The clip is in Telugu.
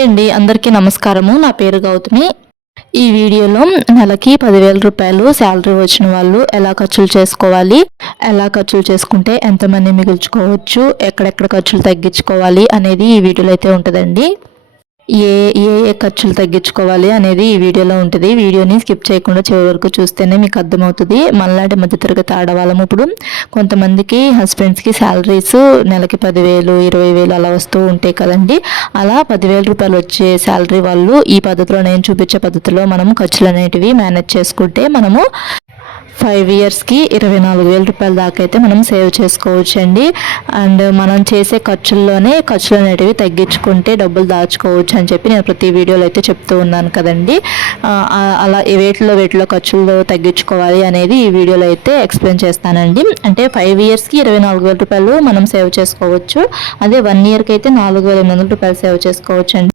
హాయ్ అండి అందరికీ నమస్కారము. నా పేరు గౌతమి. ఈ వీడియోలో నెలకి పదివేల రూపాయలు శాలరీ వచ్చిన వాళ్ళు ఎలా ఖర్చులు చేసుకోవాలి ఎలా ఖర్చులు చేసుకుంటే ఎంతమంది మిగుల్చుకోవచ్చు ఎక్కడెక్కడ ఖర్చులు తగ్గించుకోవాలి అనేది ఈ వీడియోలో అయితే ఉంటుందండి. ఏ ఏ ఏ ఖర్చులు తగ్గించుకోవాలి అనేది ఈ వీడియోలో ఉంటుంది. వీడియోని స్కిప్ చేయకుండా చివరి వరకు చూస్తేనే మీకు అర్థమవుతుంది. మనలాంటి మధ్యతరగతి ఆడవాళ్ళం ఇప్పుడు కొంతమందికి హస్బెండ్స్కి శాలరీస్ నెలకి పదివేలు ఇరవై వేలు అలా వస్తూ ఉంటాయి కదండి. అలా పదివేల రూపాయలు వచ్చే శాలరీ వాళ్ళు ఈ పద్ధతిలో నేను చూపించే పద్ధతిలో మనం ఖర్చులు అనేటివి మేనేజ్ చేసుకుంటే మనము ఫైవ్ ఇయర్స్కి ఇరవై నాలుగు వేల రూపాయల దాకా అయితే మనం సేవ్ చేసుకోవచ్చు అండి అండ్ మనం చేసే ఖర్చుల్లోనే ఖర్చులు అనేటివి తగ్గించుకుంటే డబ్బులు దాచుకోవచ్చు అని చెప్పి నేను ప్రతి వీడియోలో అయితే చెప్తూ ఉన్నాను కదండి. అలా వేటిలో వేటిలో ఖర్చులు తగ్గించుకోవాలి అనేది ఈ వీడియోలో అయితే ఎక్స్ప్లెయిన్ చేస్తానండి. అంటే ఫైవ్ ఇయర్స్కి ఇరవై నాలుగు వేల రూపాయలు మనం సేవ్ చేసుకోవచ్చు. అదే వన్ ఇయర్కి అయితే నాలుగు వేల ఎనిమిది వందల రూపాయలు సేవ్ చేసుకోవచ్చు అండి